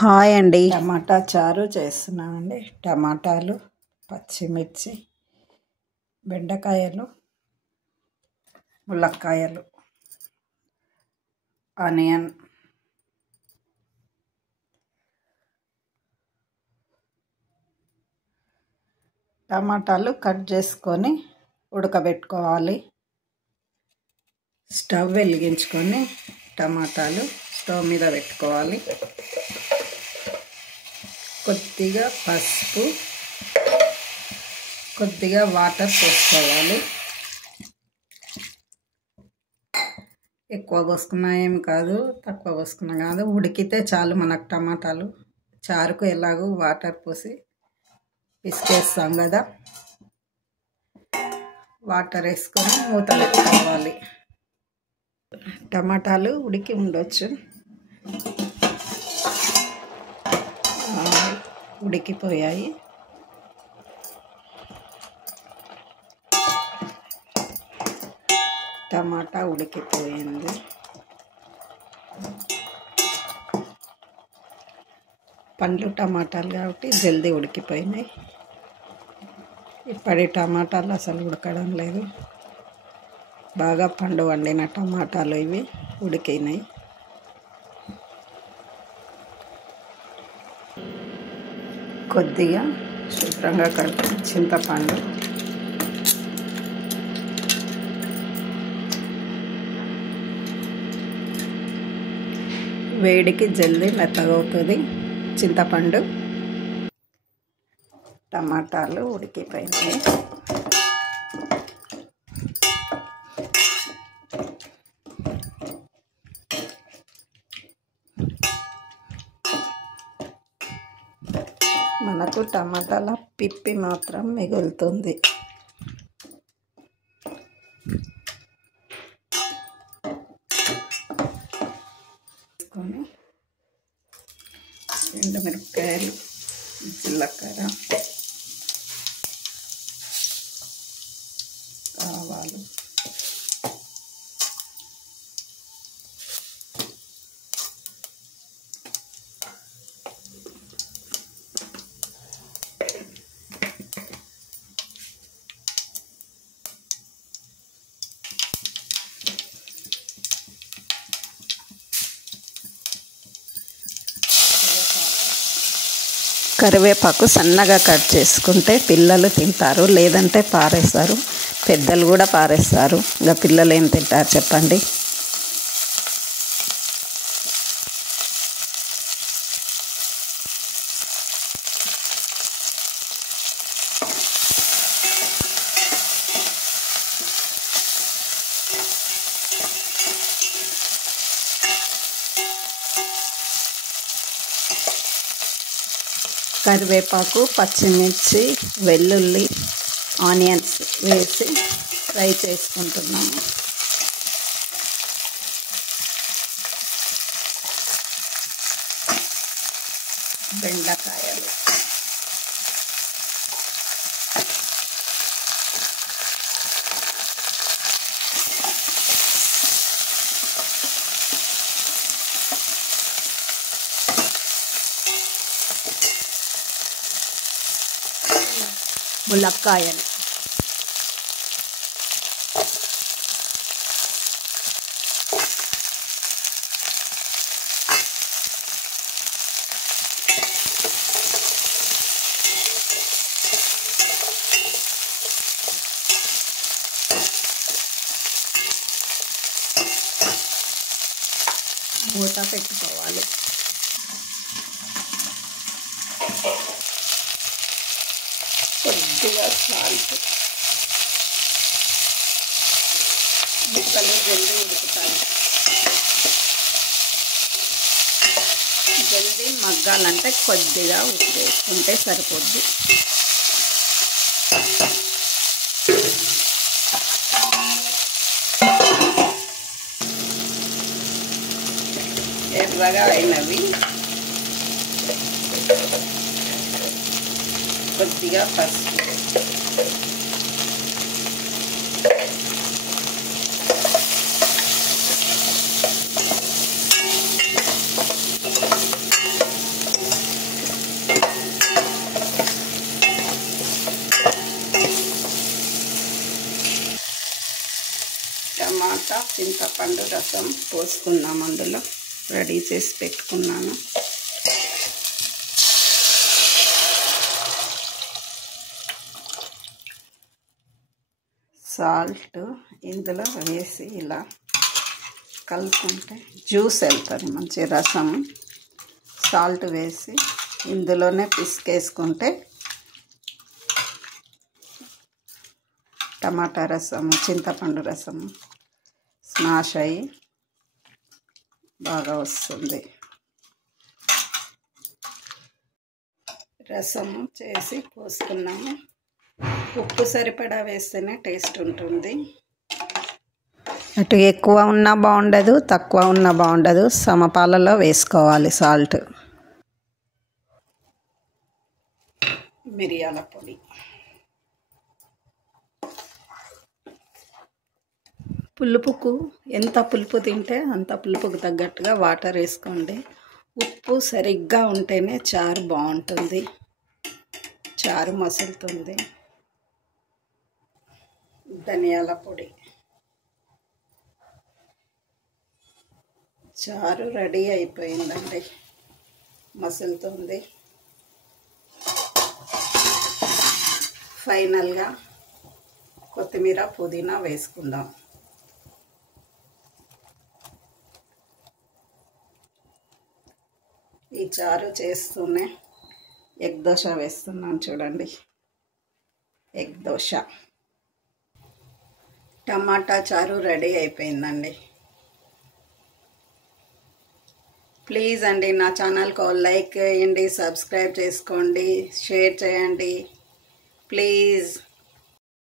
Hi అండి. టమాటా చారు చేస్తున్నామండి. టమాటాలు, పచ్చిమిర్చి, బెండకాయలు, ములక్కాయలు, ఆనియన్, టమాటాలు కట్ చేసుకొని ఉడకబెట్టుకోవాలి. స్టవ్ వెలిగించుకొని టమాటాలు స్టవ్ మీద పెట్టుకోవాలి. కొద్దిగా పసుపు, కొద్దిగా వాటర్ పోసుకోవాలి. ఎక్కువ పోసుకున్నా ఏం కాదు, తక్కువ పోసుకున్నా కాదు, ఉడికితే చాలు మనకు. టమాటాలు చారుకు ఎలాగో వాటర్ పోసి పిసికేస్తాం కదా, వాటర్ వేసుకొని మూత పెట్టుకోవాలి. టమాటాలు ఉడికి ఉండొచ్చు, ఉడికిపోయాయి. టమాటా ఉడికిపోయింది. పండ్లు టమాటాలు కాబట్టి జల్దీ ఉడికిపోయినాయి. ఇప్పటి టమాటాలు అసలు ఉడకడం లేదు. బాగా పండు వండిన టమాటాలు ఇవి ఉడికినాయి. కొద్దిగా శుభ్రంగా కడిగిన చింతపండు, వేడికి జల్దీ మెత్తగా అవుతుంది చింతపండు. టమాటాలు ఉడికిపోయినాయి. మనకు టమాటాల పిప్పి మాత్రం మిగులుతుంది. ఎండుమిరపకాయలు, జీలకర్ర, ఆవాలు, కరివేపాకు సన్నగా కట్ చేసుకుంటే పిల్లలు తింటారు, లేదంటే పారేస్తారు. పెద్దలు కూడా పారేస్తారు. ఇంకా పిల్లలు ఏం తింటారు చెప్పండి. కరివేపాకు, పచ్చిమిర్చి, వెల్లుల్లి, ఆనియన్స్ వేసి ఫ్రై చేసుకుంటున్నాము. బెండకాయలు, ములక్కాయలు, మూత పెట్టుకోవాలి. కొద్దిగా సాల్ట్, ముక్కలు జల్దీ ఉడుకుతాయి. జల్దీ మగ్గాలంటే కొద్దిగా ఉప్పు వేసుకుంటే సరిపోద్ది. ఎర్రగా అయినవి, కొద్దిగా పసుపు, చింతపండు రసం పోసుకున్నాం. అందులో రెడీ చేసి పెట్టుకున్నాను. సాల్ట్ ఇందులో వేసి ఇలా కలుపుకుంటే జ్యూస్ వెళ్తుంది మంచి రసం. సాల్ట్ వేసి ఇందులోనే పిసికేసుకుంటే టమాటా రసము చింతపండు రసము స్మాష్ అయ్యి బాగా వస్తుంది. రసము చేసి పోసుకున్నాము. ఉప్పు సరిపడా వేస్తేనే టేస్ట్ ఉంటుంది. అటు ఎక్కువ ఉన్నా బాగుండదు, తక్కువ ఉన్నా బాగుండదు. సమపాలలో వేసుకోవాలి సాల్ట్. మిరియాల పొడి, పులుపుకు ఎంత పులుపు తింటే అంత పులుపుకు తగ్గట్టుగా వాటర్ వేసుకోండి. ఉప్పు సరిగ్గా ఉంటేనే చారు బాగుంటుంది, చారు మసులుతుంది. ధనియాల పొడి. చారు రెడీ అయిపోయిందండి, మసులుతుంది. ఫైనల్గా కొత్తిమీర పుదీనా వేసుకుందాం. ఈ చారు చేస్తూనే ఎగ్ దోశ వేస్తున్నాను చూడండి. ఎగ్ దోశ. టమాటా చారు రెడీ అయిపోయిందండి. ప్లీజ్ అండి నా ఛానల్కి లైక్ చేయండి, సబ్స్క్రైబ్ చేసుకోండి, షేర్ చేయండి ప్లీజ్.